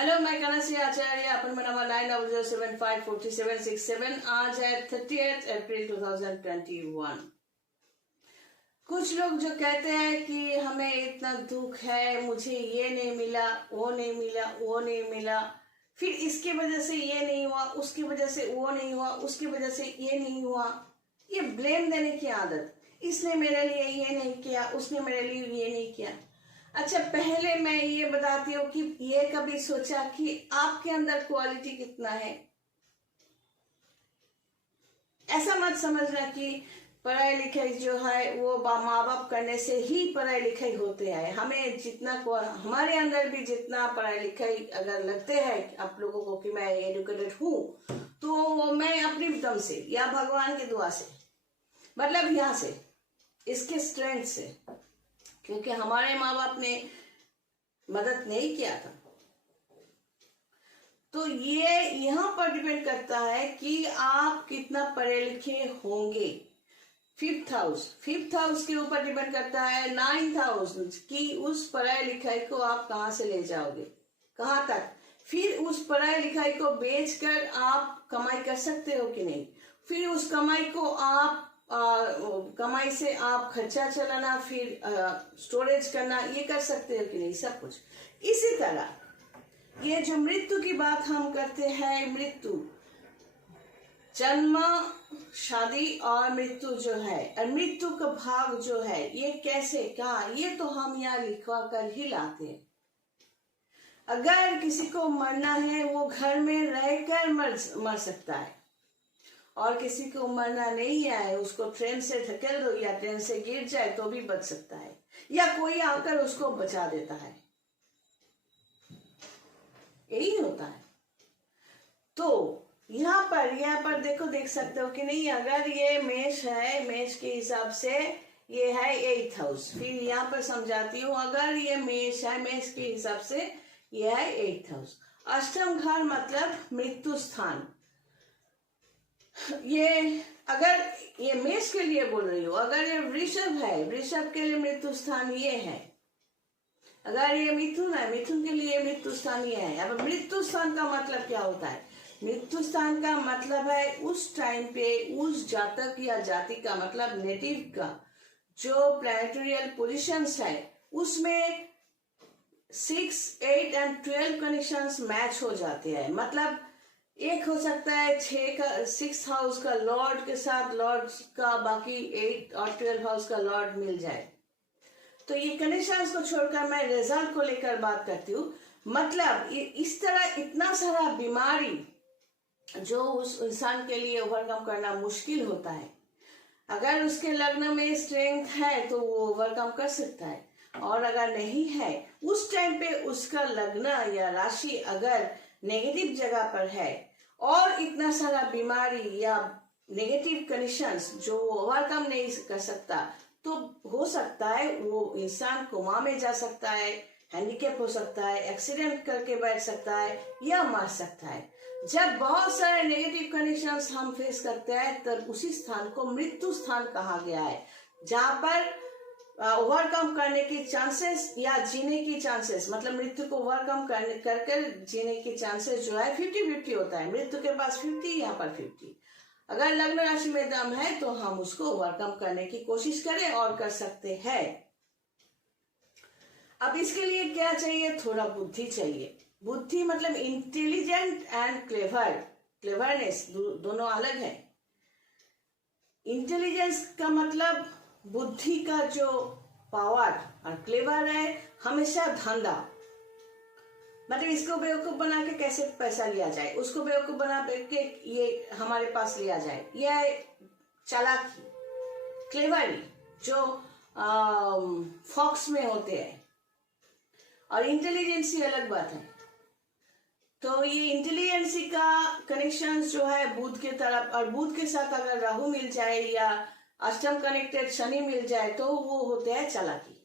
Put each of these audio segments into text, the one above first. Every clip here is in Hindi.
हेलो, मैं कनश्री आचार्य। अपन में नंबर 90754767। आज है 30 अप्रैल 2021। कुछ लोग जो कहते हैं कि हमें इतना दुख है, मुझे ये नहीं मिला, वो नहीं मिला, वो नहीं मिला, फिर इसकी वजह से ये नहीं हुआ, उसकी वजह से वो नहीं हुआ, उसकी वजह से ये नहीं हुआ। ये ब्लेम देने की आदत, इसने मेरे लिए ये नहीं किया, उसने मेरे लिए ये नहीं किया। अच्छा, पहले मैं ये बताती हूँ कि ये कभी सोचा कि आपके अंदर क्वालिटी कितना है। ऐसा मत समझना कि पढ़ाई लिखाई जो है वो माँ बाप करने से ही पढ़ाई लिखाई होते हैं। हमें जितना हमारे अंदर भी जितना पढ़ाई लिखाई अगर लगते हैं आप लोगों को कि मैं एजुकेटेड हूँ, तो वो मैं अपनी दम से या भगवान की दुआ से, मतलब यहाँ से, इसके स्ट्रेंथ से, क्योंकि हमारे माँ बाप ने मदद नहीं किया था। तो ये यहाँ पर डिपेंड करता है कि आप कितना पढ़े लिखे होंगे। फिफ्थ हाउस के ऊपर डिपेंड करता है 9th हाउस कि उस पढ़ाई लिखाई को आप कहाँ से ले जाओगे, कहाँ तक। फिर उस पढ़ाई लिखाई को बेचकर आप कमाई कर सकते हो कि नहीं। फिर उस कमाई को आप कमाई से आप खर्चा चलाना, फिर स्टोरेज करना, ये कर सकते हो कि नहीं, सब कुछ। इसी तरह ये जो मृत्यु की बात हम करते हैं, मृत्यु, जन्म, शादी और मृत्यु जो है, और मृत्यु का भाग जो है, ये कैसे, कहा, ये तो हम यहाँ लिखवा कर ही लाते हैं। अगर किसी को मरना है वो घर में रहकर मर सकता है, और किसी को मरना नहीं है, उसको ट्रेन से धकेल दो या ट्रेन से गिर जाए तो भी बच सकता है, या कोई आकर उसको बचा देता है। यही होता है। तो यहाँ पर देख सकते हो कि नहीं, अगर ये मेष है, मेष के हिसाब से ये है 8th हाउस। फिर यहाँ पर समझाती हूँ, अगर ये मेष है, मेष के हिसाब से ये है 8th हाउस। अष्टम घर मतलब मृत्यु स्थान। ये अगर ये मेष के लिए बोल रही हूँ, अगर ये वृषभ है, वृषभ के लिए मृत्यु स्थान ये है। अगर ये मिथुन है, मिथुन के लिए मृत्यु स्थान ये है। अब मृत्यु स्थान का मतलब क्या होता है? मृत्यु स्थान का मतलब है उस टाइम पे उस जातक या जाति का, मतलब नेटिव का जो प्लैनेटोरियल पोजिशंस है, उसमें 6, 8 और 12 कनेक्शंस मैच हो जाते हैं। मतलब एक हो सकता है 6th हाउस का लॉर्ड के साथ लॉर्ड का बाकी 8 और 12 हाउस का लॉर्ड मिल जाए। तो ये कनेक्शंस को छोड़कर मैं रिजल्ट को लेकर बात करती हूँ। मतलब इस तरह इतना सारा बीमारी जो उस इंसान के लिए ओवरकम करना मुश्किल होता है, अगर उसके लग्न में स्ट्रेंथ है तो वो ओवरकम कर सकता है, और अगर नहीं है, उस टाइम पे उसका लग्न या राशि अगर नेगेटिव जगह पर है और इतना सारा बीमारी या नेगेटिव कंडीशंस जो ओवरकम नहीं कर सकता, तो हो सकता है वो इंसान कोमा में जा सकता है, हैंडीकैप हो सकता है, एक्सीडेंट करके बैठ सकता है या मर सकता है। जब बहुत सारे नेगेटिव कंडीशंस हम फेस करते हैं, तब उसी स्थान को मृत्यु स्थान कहा गया है, जहां पर ओवरकम करने की चांसेस या जीने की चांसेस, मतलब मृत्यु को ओवरकम कर जीने की चांसेस जो है 50-50 होता है। मृत्यु के पास 50, यहाँ पर 50। अगर लग्न राशि में दम है तो हम उसको ओवरकम करने की कोशिश करें और कर सकते हैं। अब इसके लिए क्या चाहिए? थोड़ा बुद्धि चाहिए। बुद्धि मतलब इंटेलिजेंट एंड क्लेवरनेस दोनों अलग है। इंटेलिजेंस का मतलब बुद्धि का जो पावर, और क्लेवर है हमेशा धंधा, मतलब इसको बेवकूफ बना के कैसे पैसा लिया जाए, उसको बेवकूफ बना के ये हमारे पास लिया जाए, यह चालाकी, क्लेवरी जो फॉक्स में होते हैं। और इंटेलिजेंसी अलग बात है। तो ये इंटेलिजेंसी का कनेक्शन जो है बुध के तरफ, और बुध के साथ अगर राहु मिल जाए या अष्टम कनेक्टेड शनि मिल जाए तो वो होते हैं चालाकी।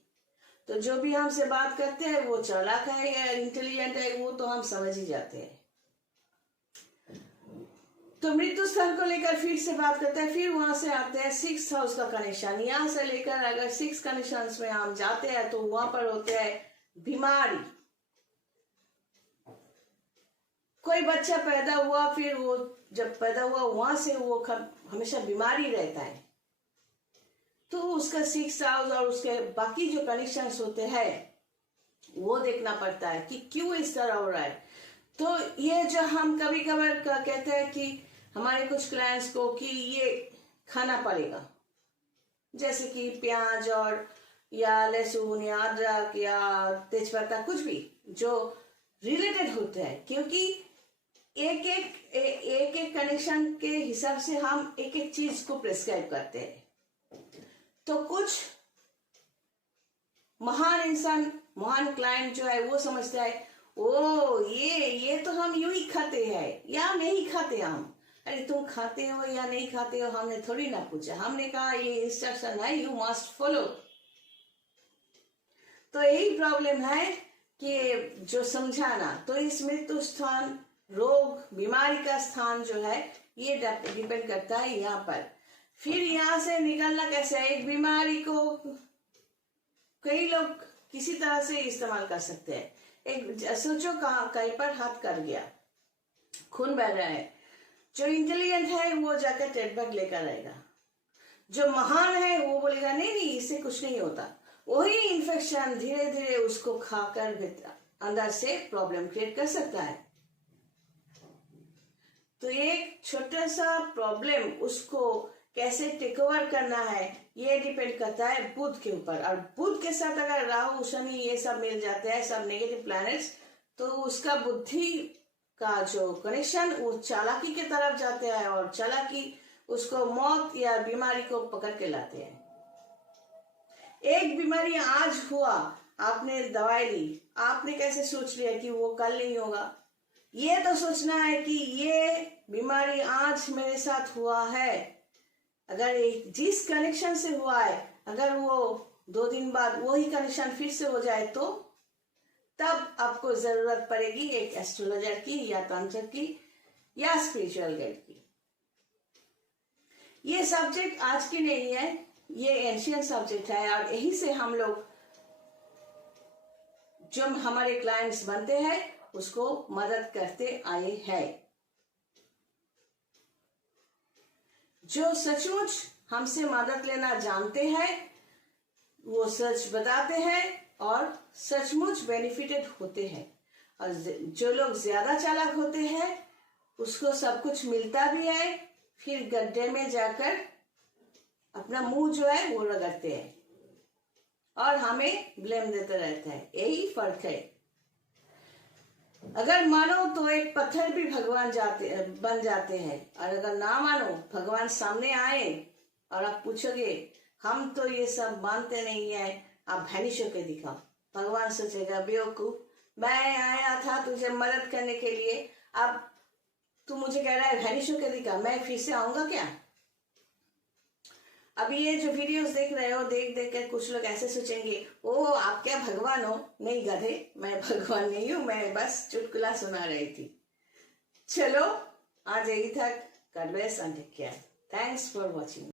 तो जो भी हमसे बात करते हैं वो चालाक है या इंटेलिजेंट है, वो तो हम समझ ही जाते हैं। तो मृत्यु स्थान को लेकर फिर से बात करते हैं। फिर वहां से आते हैं 6th हाउस का कनेक्शन। यहां से लेकर अगर 6 कनेक्शन में हम जाते हैं तो वहां पर होते हैं बीमारी, कोई बच्चा पैदा हुआ, फिर वो जब पैदा हुआ वहां से वो हमेशा बीमारी रहता है, तो उसका 6 आवर्स और उसके बाकी जो कनेक्शंस होते हैं वो देखना पड़ता है कि क्यों इस तरह हो रहा है। तो ये जो हम कभी कभार कहते हैं कि हमारे कुछ क्लाइंट्स को कि ये खाना पड़ेगा, जैसे कि प्याज और या लहसुन या अदरक या तेजपत्ता, कुछ भी जो रिलेटेड होते हैं, क्योंकि एक एक कनेक्शन के हिसाब से हम एक एक चीज को प्रिस्क्राइब करते हैं। तो कुछ महान इंसान, महान क्लाइंट जो है वो समझता है ओ ये तो हम यूं ही खाते हैं या नहीं खाते हम। अरे तुम खाते हो या नहीं खाते हो हमने थोड़ी ना पूछा, हमने कहा ये इंस्ट्रक्शन है, यू मस्ट फॉलो। तो यही प्रॉब्लम है कि जो समझाना, तो इस मृत्यु स्थान, रोग, बीमारी का स्थान जो है ये डिपेंड करता है यहाँ पर। फिर यहाँ से निकलना कैसे है? एक बीमारी को कई लोग किसी तरह से इस्तेमाल कर सकते हैं। एक सोचो कहीं पर हाथ कर गया, खून बह रहा है, जो इंटेलिजेंट है वो जाकर टेट बैग लेकर आएगा, जो महान है वो बोलेगा नहीं नहीं इससे कुछ नहीं होता। वही इन्फेक्शन धीरे धीरे उसको खाकर अंदर से प्रॉब्लम क्रिएट कर सकता है। तो एक छोटा सा प्रॉब्लम उसको कैसे टेक ओवर करना है ये डिपेंड करता है बुध के ऊपर। और बुध के साथ अगर राहु शनि ये सब मिल जाते हैं, सब नेगेटिव प्लैनेट्स, तो उसका बुद्धि का जो कनेक्शन वो चालाकी की तरफ जाते हैं और चालाकी उसको मौत या बीमारी को पकड़ के लाते हैं। एक बीमारी आज हुआ, आपने दवाई ली, आपने कैसे सोच लिया कि वो कल नहीं होगा? ये तो सोचना है कि ये बीमारी आज मेरे साथ हुआ है, अगर जिस कनेक्शन से हुआ है अगर वो 2 दिन बाद वही कनेक्शन फिर से हो जाए तो तब आपको जरूरत पड़ेगी एक एस्ट्रोलॉजर की या तंत्र की या स्पिरिचुअल गाइड की। ये सब्जेक्ट आज की नहीं है, ये एंशियंट सब्जेक्ट है और यही से हम लोग जो हमारे क्लाइंट्स बनते हैं उसको मदद करते आए हैं। जो सचमुच हमसे मदद लेना जानते हैं वो सच बताते हैं और सचमुच बेनिफिटेड होते हैं। और जो लोग ज्यादा चालाक होते हैं उसको सब कुछ मिलता भी है, फिर गड्ढे में जाकर अपना मुंह जो है वो रगड़ते हैं और हमें ब्लेम देते रहते हैं। यही फर्क है। अगर मानो तो एक पत्थर भी भगवान बन जाते हैं, और अगर ना मानो भगवान सामने आए और आप पूछोगे हम तो ये सब मानते नहीं है, आप वैनिश होके दिखाओ, भगवान सोचेगा बेवकूफ, मैं आया था तुझे मदद करने के लिए, अब तू मुझे कह रहा है वैनिश होके दिखा, मैं फिर से आऊंगा क्या? अब ये जो वीडियोस देख रहे हो, देख देख कर कुछ लोग ऐसे सोचेंगे ओ आप क्या भगवान हो? नहीं गधे, मैं भगवान नहीं हूं, मैं बस चुटकुला सुना रही थी। चलो आज यही तक। God bless and take care. Thanks for watching.